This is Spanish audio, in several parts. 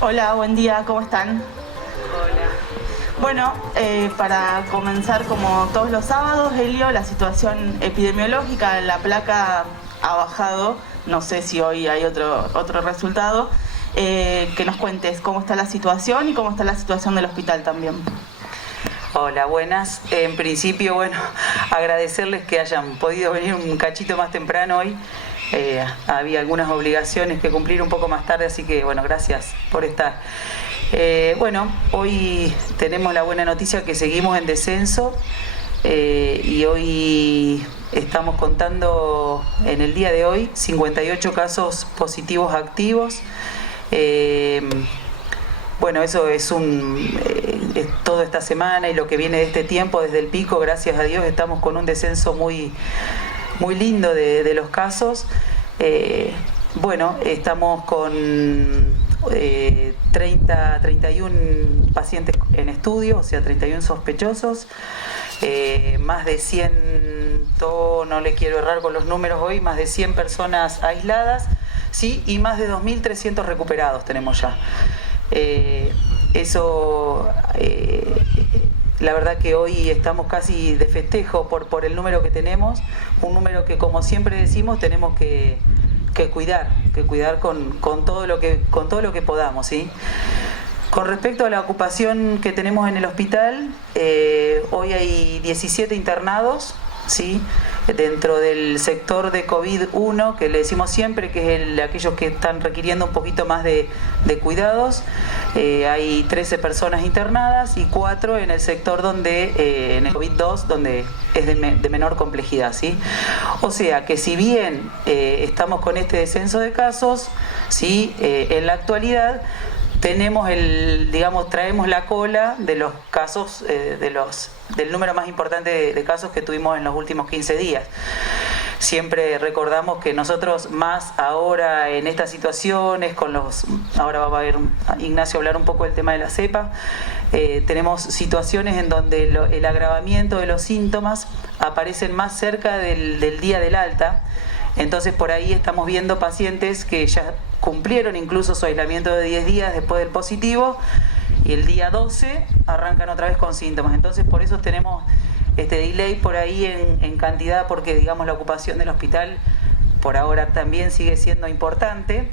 Hola, buen día, ¿cómo están? Hola. Bueno, para comenzar, como todos los sábados, Elio, la situación epidemiológica en La Plata ha bajado. No sé si hoy hay otro resultado. Que nos cuentes cómo está la situación y cómo está la situación del hospital también. Hola, buenas. En principio, bueno, agradecerles que hayan podido venir un cachito más temprano hoy. Había algunas obligaciones que cumplir un poco más tarde, así que, bueno, gracias por estar. Bueno, hoy tenemos la buena noticia que seguimos en descenso y hoy estamos contando en el día de hoy 58 casos positivos activos. Bueno, eso es toda esta semana y lo que viene de este tiempo, desde el pico, gracias a Dios, estamos con un descenso muy lindo de los casos. Bueno, estamos con 31 pacientes en estudio, o sea, 31 sospechosos, más de 100, no le quiero errar con los números hoy, más de 100 personas aisladas, ¿sí? Y más de 2.300 recuperados tenemos ya. La verdad que hoy estamos casi de festejo por el número que tenemos, un número que, como siempre decimos, tenemos que cuidar con todo lo que podamos, ¿sí? Con respecto a la ocupación que tenemos en el hospital, hoy hay 17 internados, ¿sí? Dentro del sector de COVID-1, que le decimos siempre que es aquellos que están requiriendo un poquito más de cuidados. Hay 13 personas internadas y 4 en el sector donde, en el COVID-2, donde es de menor complejidad, ¿sí? O sea que si bien estamos con este descenso de casos, ¿sí? En la actualidad traemos la cola de los casos, del número más importante de casos que tuvimos en los últimos 15 días. Siempre recordamos que nosotros, más ahora en estas situaciones, ahora va a ver Ignacio hablar un poco del tema de la cepa, tenemos situaciones en donde el agravamiento de los síntomas aparecen más cerca del día del alta. Entonces por ahí estamos viendo pacientes que ya cumplieron incluso su aislamiento de 10 días después del positivo y el día 12 arrancan otra vez con síntomas. Entonces por eso tenemos este delay por ahí en cantidad, porque digamos la ocupación del hospital por ahora también sigue siendo importante,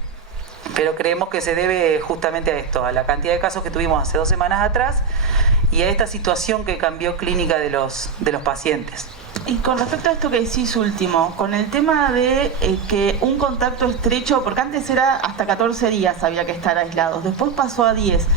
pero creemos que se debe justamente a esto, a la cantidad de casos que tuvimos hace 2 semanas atrás y a esta situación que cambió clínica de los pacientes. Y con respecto a esto que decís último, con el tema de que un contacto estrecho, porque antes era hasta 14 días había que estar aislados, después pasó a 10.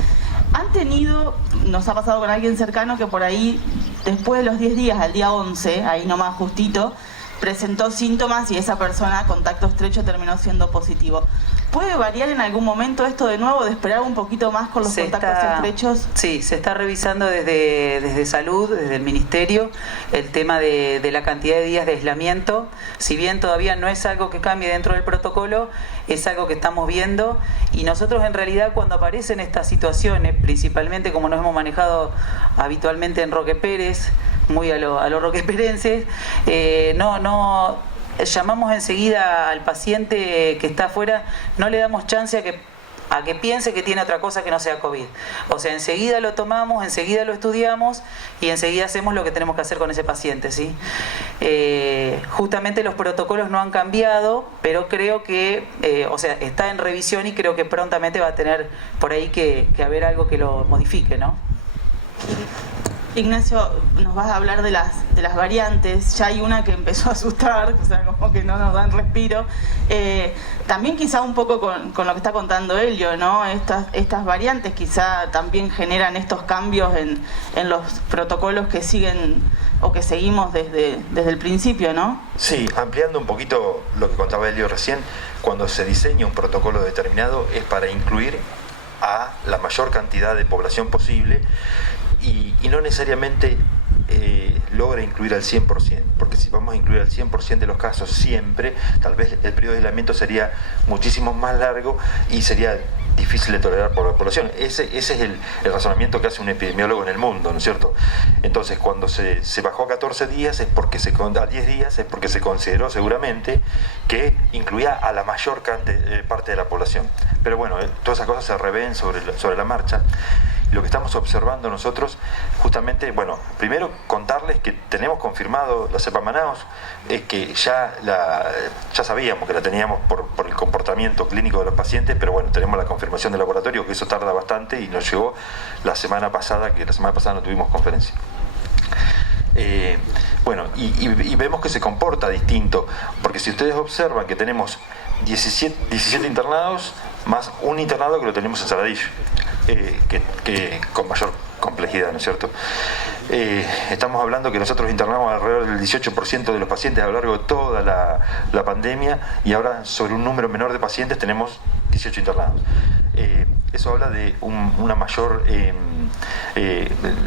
Nos ha pasado con alguien cercano que por ahí, después de los 10 días, al día 11, ahí nomás justito, presentó síntomas y esa persona, contacto estrecho, terminó siendo positivo. ¿Puede variar en algún momento esto de nuevo, de esperar un poquito más con los contactos estrechos? Sí, se está revisando desde salud, desde el ministerio, el tema de la cantidad de días de aislamiento. Si bien todavía no es algo que cambie dentro del protocolo, es algo que estamos viendo, y nosotros en realidad cuando aparecen estas situaciones, principalmente como nos hemos manejado habitualmente en Roque Pérez, muy a los roqueperenses, llamamos enseguida al paciente que está afuera, no le damos chance a que piense que tiene otra cosa que no sea COVID. O sea, enseguida lo tomamos, enseguida lo estudiamos y enseguida hacemos lo que tenemos que hacer con ese paciente, ¿sí? Justamente los protocolos no han cambiado, pero creo que, está en revisión y creo que prontamente va a tener por ahí que haber algo que lo modifique, ¿no? Ignacio, nos vas a hablar de las variantes. Ya hay una que empezó a asustar, o sea, como que no nos dan respiro. También quizá un poco con lo que está contando Elio, ¿no? Estas variantes quizá también generan estos cambios en los protocolos que siguen o que seguimos desde el principio, ¿no? Sí, ampliando un poquito lo que contaba Elio recién, cuando se diseña un protocolo determinado es para incluir a la mayor cantidad de población posible y no necesariamente logra incluir al 100%, porque si vamos a incluir al 100% de los casos siempre, tal vez el periodo de aislamiento sería muchísimo más largo y sería difícil de tolerar por la población. Ese es el razonamiento que hace un epidemiólogo en el mundo, ¿no es cierto? Entonces, cuando se bajó a 14 días, a 10 días, es porque se consideró seguramente que incluía a la mayor parte de la población. Pero bueno, todas esas cosas se revén sobre la marcha. Lo que estamos observando nosotros, justamente, bueno, primero contarles que tenemos confirmado la cepa Manaus, que ya sabíamos que la teníamos por el comportamiento clínico de los pacientes, pero bueno, tenemos la confirmación del laboratorio, que eso tarda bastante y nos llegó la semana pasada, que la semana pasada no tuvimos conferencia. Bueno, y vemos que se comporta distinto, porque si ustedes observan que tenemos 17 internados, más un internado que lo tenemos en Saladillo, que con mayor complejidad, ¿no es cierto? Estamos hablando que nosotros internamos alrededor del 18% de los pacientes a lo largo de toda la pandemia, y ahora sobre un número menor de pacientes tenemos 18 internados. Eso habla de una mayor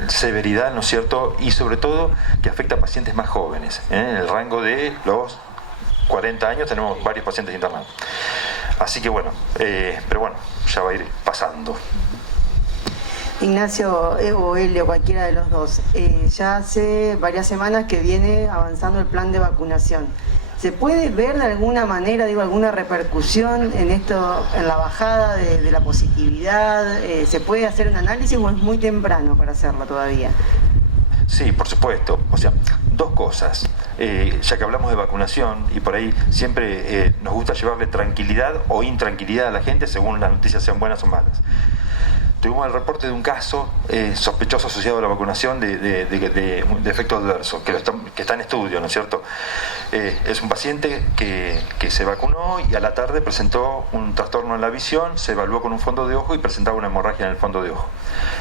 severidad, ¿no es cierto? Y sobre todo que afecta a pacientes más jóvenes. En el rango de los 40 años tenemos varios pacientes internados. Así que bueno, pero bueno, ya va a ir pasando. Ignacio o Helio, cualquiera de los dos, ya hace varias semanas que viene avanzando el plan de vacunación. ¿Se puede ver de alguna manera, alguna repercusión en esto, en la bajada de la positividad? ¿Se puede hacer un análisis o es muy temprano para hacerlo todavía? Sí, por supuesto. O sea, dos cosas. Ya que hablamos de vacunación, y por ahí siempre nos gusta llevarle tranquilidad o intranquilidad a la gente según las noticias sean buenas o malas. Tuvimos el reporte de un caso sospechoso asociado a la vacunación de efecto adverso, que está en estudio, ¿no es cierto? Es un paciente que se vacunó y a la tarde presentó un trastorno en la visión, se evaluó con un fondo de ojo y presentaba una hemorragia en el fondo de ojo.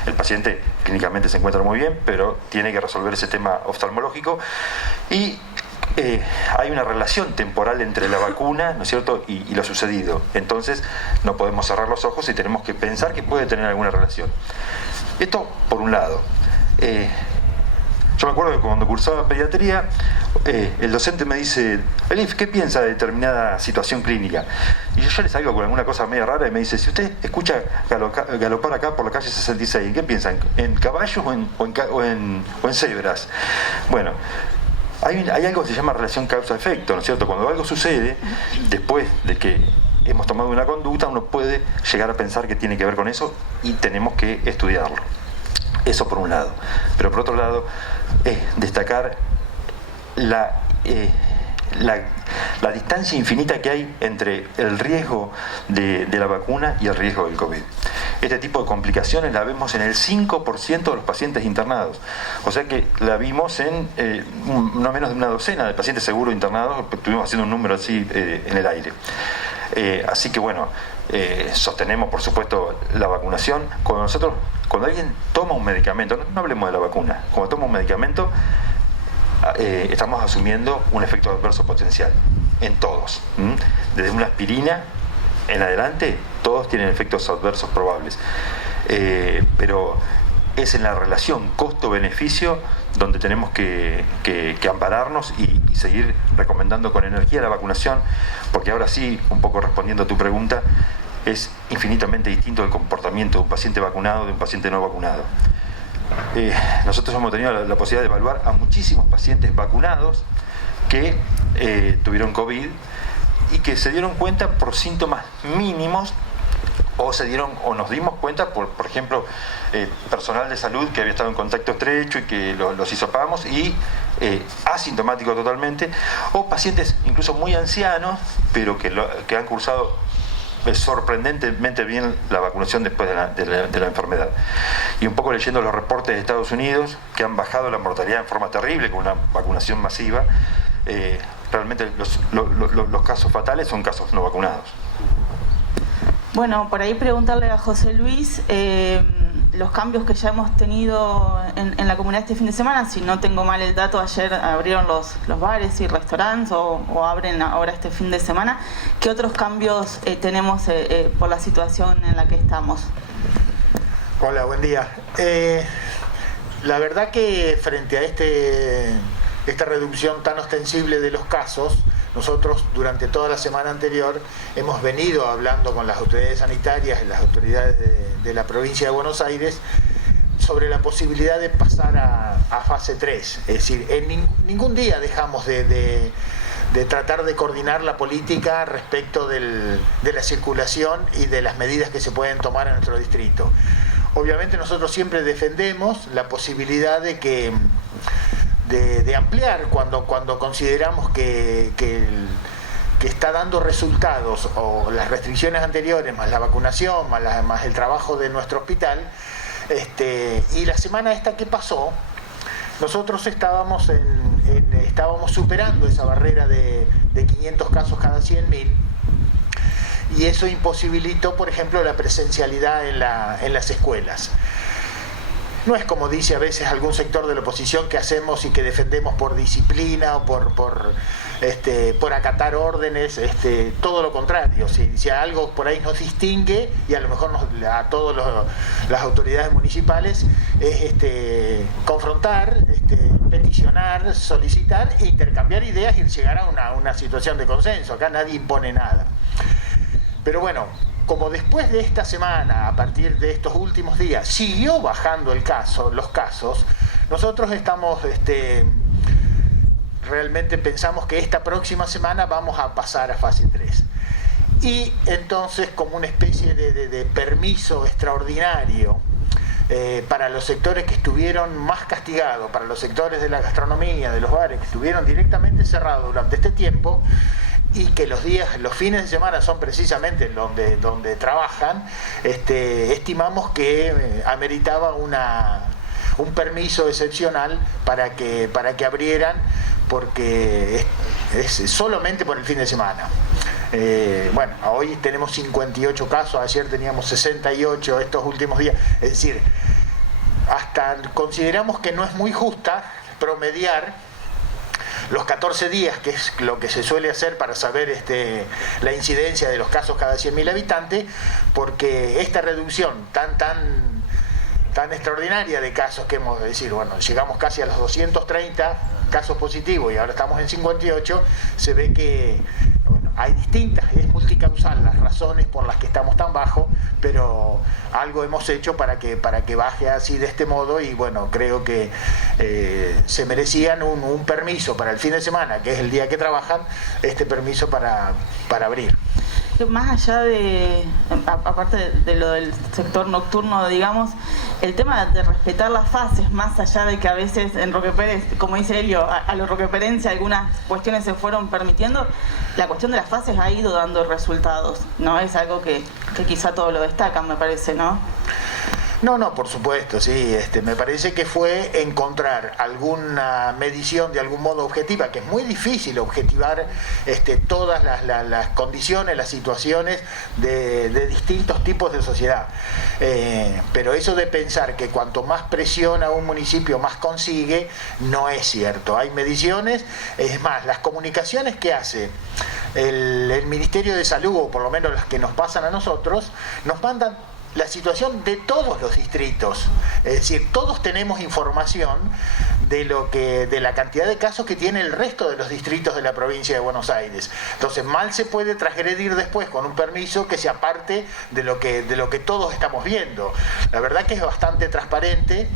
El paciente clínicamente se encuentra muy bien, pero tiene que resolver ese tema oftalmológico, y hay una relación temporal entre la vacuna, ¿no es cierto?, y lo sucedido. Entonces no podemos cerrar los ojos y tenemos que pensar que puede tener alguna relación. Esto por un lado. Yo me acuerdo que cuando cursaba pediatría, el docente me dice: Elif, ¿qué piensa de determinada situación clínica? Y yo ya le salgo con alguna cosa media rara y me dice: si usted escucha galopar acá por la calle 66, ¿en qué piensan? ¿En caballos o en cebras? Bueno, hay algo que se llama relación causa-efecto, ¿no es cierto? Cuando algo sucede, después de que hemos tomado una conducta, uno puede llegar a pensar que tiene que ver con eso y tenemos que estudiarlo. Eso por un lado. Pero por otro lado, destacar la distancia infinita que hay entre el riesgo de la vacuna y el riesgo del COVID. Este tipo de complicaciones la vemos en el 5% de los pacientes internados. O sea que la vimos en no menos de una docena de pacientes seguros internados. Estuvimos haciendo un número así en el aire. Así que bueno, sostenemos por supuesto la vacunación. Cuando alguien toma un medicamento, no hablemos de la vacuna, cuando toma un medicamento, estamos asumiendo un efecto adverso potencial en todos. Desde una aspirina en adelante, todos tienen efectos adversos probables. Pero es en la relación costo-beneficio donde tenemos que ampararnos y seguir recomendando con energía la vacunación, porque ahora sí, un poco respondiendo a tu pregunta, es infinitamente distinto el comportamiento de un paciente vacunado de un paciente no vacunado. Nosotros hemos tenido la posibilidad de evaluar a muchísimos pacientes vacunados que tuvieron COVID y que se dieron cuenta por síntomas mínimos, o nos dimos cuenta por ejemplo, personal de salud que había estado en contacto estrecho y que los hisopamos, y asintomáticos totalmente, o pacientes incluso muy ancianos, pero que han cursado sorprendentemente bien la vacunación después de la enfermedad. Y un poco leyendo los reportes de Estados Unidos, que han bajado la mortalidad en forma terrible con una vacunación masiva, realmente los casos fatales son casos no vacunados. Bueno, por ahí preguntarle a José Luis los cambios que ya hemos tenido en la comunidad este fin de semana. Si no tengo mal el dato, ayer abrieron los bares y restaurantes o abren ahora este fin de semana. ¿Qué otros cambios tenemos por la situación en la que estamos? Hola, buen día. La verdad que frente a esta reducción tan ostensible de los casos, nosotros durante toda la semana anterior hemos venido hablando con las autoridades sanitarias y las autoridades de la provincia de Buenos Aires sobre la posibilidad de pasar a fase 3. Es decir, en ningún día dejamos de tratar de coordinar la política respecto de la circulación y de las medidas que se pueden tomar en nuestro distrito. Obviamente nosotros siempre defendemos la posibilidad de ampliar cuando consideramos que está dando resultados, o las restricciones anteriores, más la vacunación, más el trabajo de nuestro hospital. Y la semana esta que pasó, nosotros estábamos superando esa barrera de 500 casos cada 100.000, y eso imposibilitó, por ejemplo, la presencialidad en las escuelas. No es como dice a veces algún sector de la oposición, que hacemos y que defendemos por disciplina o por acatar órdenes, todo lo contrario. Si algo por ahí nos distingue, y a lo mejor a todas las autoridades municipales, es confrontar, peticionar, solicitar, intercambiar ideas y llegar a una situación de consenso. Acá nadie impone nada. Pero bueno, como después de esta semana, a partir de estos últimos días, siguió bajando los casos, nosotros estamos realmente pensamos que esta próxima semana vamos a pasar a fase 3. Y entonces, como una especie de permiso extraordinario para los sectores que estuvieron más castigados, para los sectores de la gastronomía, de los bares, que estuvieron directamente cerrados durante este tiempo, y que los fines de semana son precisamente donde trabajan, estimamos que ameritaba un permiso excepcional para que abrieran, porque es solamente por el fin de semana. Bueno, hoy tenemos 58 casos, ayer teníamos 68 estos últimos días, es decir, hasta consideramos que no es muy justa promediar los 14 días, que es lo que se suele hacer para saber la incidencia de los casos cada 100.000 habitantes, porque esta reducción tan extraordinaria de casos, que hemos de decir, bueno, llegamos casi a los 230 casos positivos y ahora estamos en 58, se ve que hay distintas, es multicausal las razones por las que estamos tan bajo, pero algo hemos hecho para que baje así de este modo, y bueno, creo que se merecían un permiso para el fin de semana, que es el día que trabajan, permiso para abrir. Más allá aparte de lo del sector nocturno, digamos, el tema de respetar las fases, más allá de que a veces en Roque Pérez, como dice Elio, a los roqueperenses algunas cuestiones se fueron permitiendo, la cuestión de las fases ha ido dando resultados, ¿no? Es algo que quizá todos lo destacan, me parece, ¿no? No, por supuesto, sí. Me parece que fue encontrar alguna medición de algún modo objetiva, que es muy difícil objetivar todas las condiciones, las situaciones de distintos tipos de sociedad. Pero eso de pensar que cuanto más presiona un municipio, más consigue, no es cierto. Hay mediciones, es más, las comunicaciones que hace el Ministerio de Salud, o por lo menos las que nos pasan a nosotros, nos mandan la situación de todos los distritos, es decir, todos tenemos información de la cantidad de casos que tiene el resto de los distritos de la provincia de Buenos Aires. Entonces, mal se puede transgredir después con un permiso que sea parte de lo que todos estamos viendo. La verdad que es bastante transparente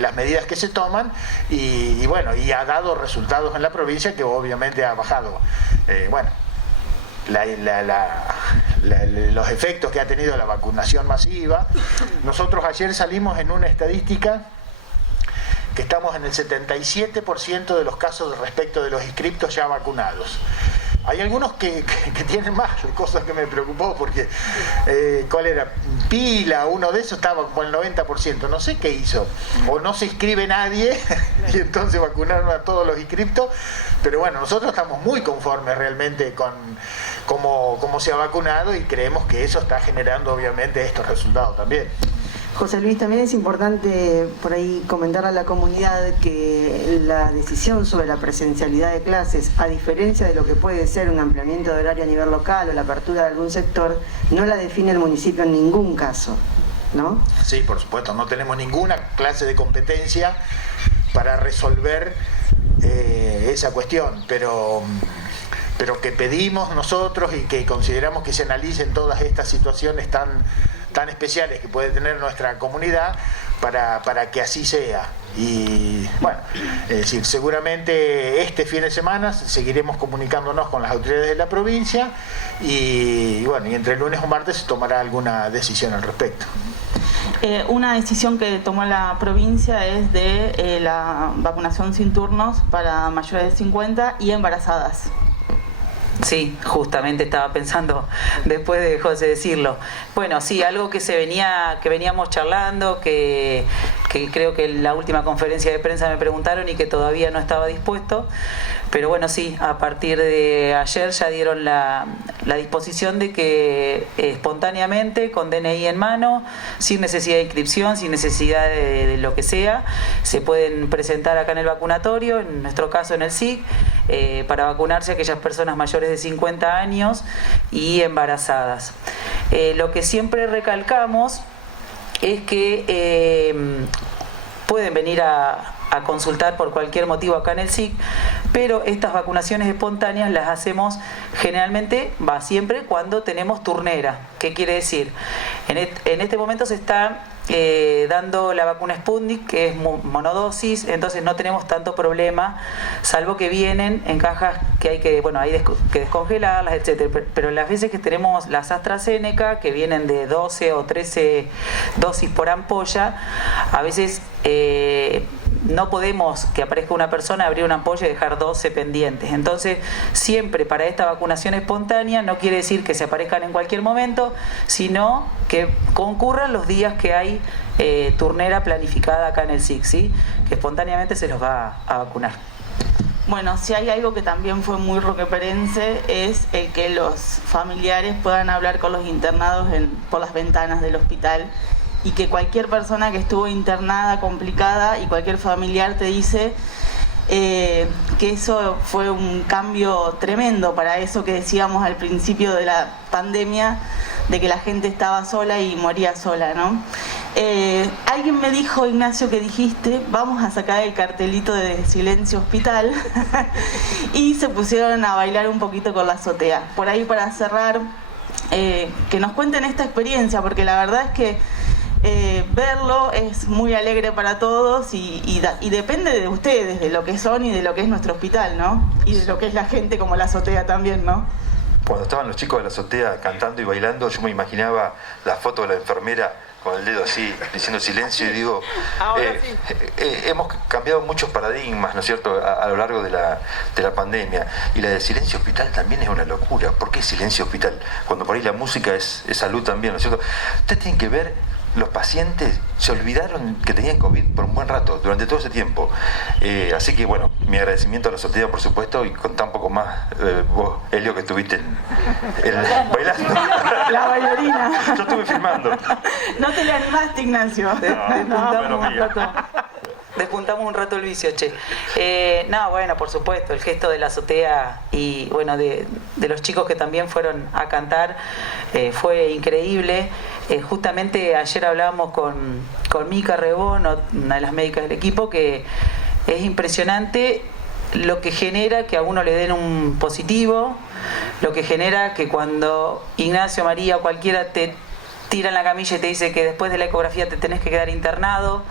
las medidas que se toman, y bueno, y ha dado resultados en la provincia, que obviamente ha bajado. Los efectos que ha tenido la vacunación masiva. Nosotros ayer salimos en una estadística que estamos en el 77% de los casos respecto de los inscriptos ya vacunados. Hay algunos que tienen más, cosas que me preocupó, porque ¿cuál era? Pila, uno de esos estaba como el 90%, no sé qué hizo, o no se inscribe nadie y entonces vacunaron a todos los inscriptos. Pero bueno, nosotros estamos muy conformes realmente con cómo se ha vacunado, y creemos que eso está generando obviamente estos resultados también. José Luis, también es importante por ahí comentar a la comunidad que la decisión sobre la presencialidad de clases, a diferencia de lo que puede ser un ampliamiento de horario a nivel local o la apertura de algún sector, no la define el municipio en ningún caso, ¿no? Sí, por supuesto, no tenemos ninguna clase de competencia para resolver esa cuestión, pero que pedimos nosotros y que consideramos que se analicen todas estas situaciones tan especiales que puede tener nuestra comunidad, para que así sea. Y bueno, es decir, seguramente este fin de semana seguiremos comunicándonos con las autoridades de la provincia y bueno, y entre el lunes o martes se tomará alguna decisión al respecto. Una decisión que tomó la provincia es de la vacunación sin turnos para mayores de 50 y embarazadas. Sí, justamente estaba pensando después de José decirlo. Bueno, sí, algo que veníamos charlando, que creo que en la última conferencia de prensa me preguntaron y que todavía no estaba dispuesto. Pero bueno, sí, a partir de ayer ya dieron la disposición de que espontáneamente, con DNI en mano, sin necesidad de inscripción, sin necesidad de lo que sea, se pueden presentar acá en el vacunatorio, en nuestro caso en el SIC, para vacunarse a aquellas personas mayores de 50 años y embarazadas. Lo que siempre recalcamos es que pueden venir a consultar por cualquier motivo acá en el SIC, pero estas vacunaciones espontáneas las hacemos generalmente, siempre cuando tenemos turnera. ¿Qué quiere decir? En este momento se está dando la vacuna Sputnik, que es monodosis, entonces no tenemos tanto problema, salvo que vienen en cajas que hay que descongelarlas, etcétera. Pero las veces que tenemos las AstraZeneca, que vienen de 12 o 13 dosis por ampolla, a veces no podemos que aparezca una persona, abrir una ampolla y dejar 12 pendientes. Entonces, siempre para esta vacunación espontánea no quiere decir que se aparezcan en cualquier momento, sino que concurran los días que hay turnera planificada acá en el SIC, ¿sí? Que espontáneamente se los va a vacunar. Bueno, si hay algo que también fue muy roqueperense es el que los familiares puedan hablar con los internados por las ventanas del hospital, y que cualquier persona que estuvo internada, complicada, y cualquier familiar te dice que eso fue un cambio tremendo para eso que decíamos al principio de la pandemia, de que la gente estaba sola y moría sola, ¿no? Alguien me dijo, Ignacio, que dijiste, vamos a sacar el cartelito de Silencio Hospital, y se pusieron a bailar un poquito con la azotea. Por ahí, para cerrar, que nos cuenten esta experiencia, porque la verdad es que verlo es muy alegre para todos y depende de ustedes, de lo que son y de lo que es nuestro hospital, ¿no? Y de lo que es la gente, como la azotea también, ¿no? Cuando estaban los chicos de la azotea cantando y bailando, yo me imaginaba la foto de la enfermera con el dedo así, diciendo silencio, y digo, hemos cambiado muchos paradigmas, ¿no es cierto?, a lo largo de la pandemia, y la de silencio hospital también es una locura. ¿Por qué silencio hospital? Cuando por ahí la música es salud también, ¿no es cierto? Ustedes tienen que ver, los pacientes se olvidaron que tenían COVID por un buen rato, durante todo ese tiempo. Así que bueno, mi agradecimiento a la azotea, por supuesto, y contá un poco más, vos, Helio, que estuviste bailando. La bailarina. Yo estuve filmando. No te le animaste, Ignacio. Despuntamos un rato el vicio, che. No, bueno, por supuesto, el gesto de la azotea y bueno, de los chicos que también fueron a cantar fue increíble. Justamente ayer hablábamos con Mica Rebón, una de las médicas del equipo, que es impresionante lo que genera que a uno le den un positivo, lo que genera que cuando Ignacio, María o cualquiera te tira en la camilla y te dice que después de la ecografía te tenés que quedar internado.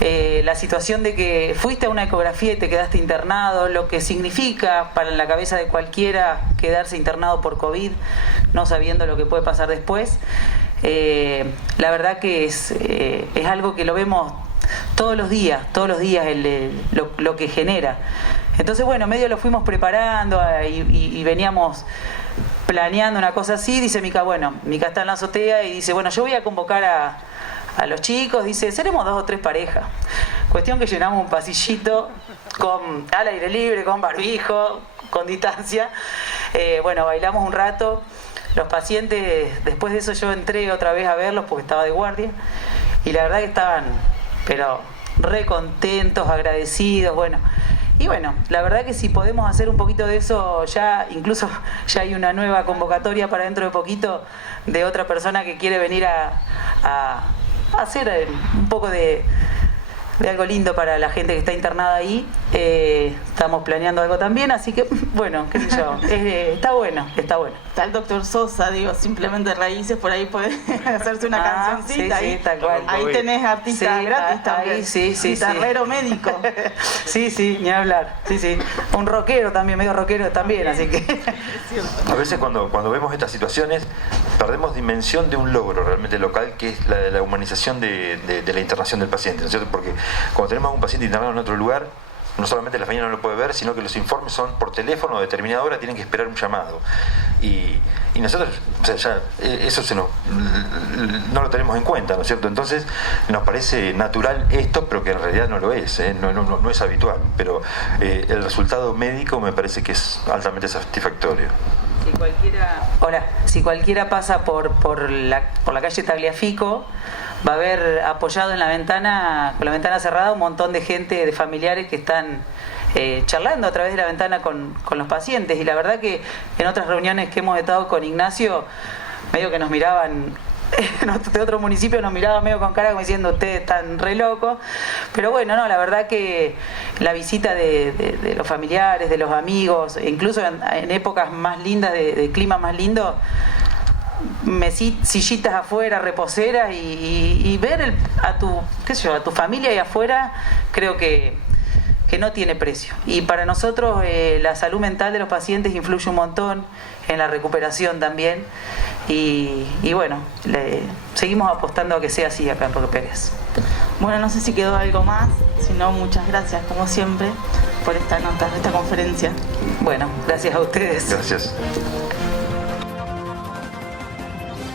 La situación de que fuiste a una ecografía y te quedaste internado, lo que significa para la cabeza de cualquiera quedarse internado por COVID, no sabiendo lo que puede pasar después. La verdad que es algo que lo vemos todos los días lo que genera. Entonces, bueno, medio lo fuimos preparando y veníamos planeando una cosa así. Dice Mica, Mica está en la azotea y dice, bueno, yo voy a convocar a los chicos, dice, seremos 2 o 3 parejas. Cuestión que llenamos un pasillito al aire libre, con barbijo, con distancia. Bailamos un rato. Los pacientes, después de eso yo entré otra vez a verlos porque estaba de guardia, y la verdad que estaban, pero re contentos, agradecidos, la verdad que si podemos hacer un poquito de eso, incluso ya hay una nueva convocatoria para dentro de poquito de otra persona que quiere venir a hacer un poco de algo lindo para la gente que está internada ahí. Estamos planeando algo también, así que, bueno, qué sé yo, está bueno, está bueno. Está el doctor Sosa, digo, simplemente Raíces, por ahí puede hacerse una cancioncita. Sí, ahí, tal cual. Ahí tenés artista gratis también. Ahí, sí, guitarrero médico. Sí, ni hablar. Sí. Un rockero también, medio rockero también, así que... A veces cuando vemos estas situaciones perdemos dimensión de un logro realmente local, que es la de la humanización de la internación del paciente, ¿no es cierto? Porque cuando tenemos a un paciente internado en otro lugar, no solamente la familia no lo puede ver, sino que los informes son por teléfono a determinada hora, tienen que esperar un llamado. Y nosotros, o sea, ya eso no lo tenemos en cuenta, ¿no es cierto? Entonces nos parece natural esto, pero que en realidad no lo es, no es habitual. Pero el resultado médico me parece que es altamente satisfactorio. Si cualquiera pasa por la calle Tagliafico, va a haber apoyado en la ventana, con la ventana cerrada, un montón de gente, de familiares que están charlando a través de la ventana con los pacientes. Y la verdad que en otras reuniones que hemos estado con Ignacio, medio que nos miraban, de otro municipio nos miraban medio con cara como diciendo, ustedes están re locos. Pero bueno, no, la verdad que la visita de los familiares, de los amigos, incluso en épocas más lindas, de clima más lindo, sillitas afuera, reposeras, y ver a tu familia ahí afuera, creo que no tiene precio. Y para nosotros la salud mental de los pacientes influye un montón en la recuperación también, y bueno, seguimos apostando a que sea así acá en Roque Pérez. Bueno, no sé si quedó algo más, si no, muchas gracias como siempre por esta conferencia. Bueno, gracias a ustedes. Gracias.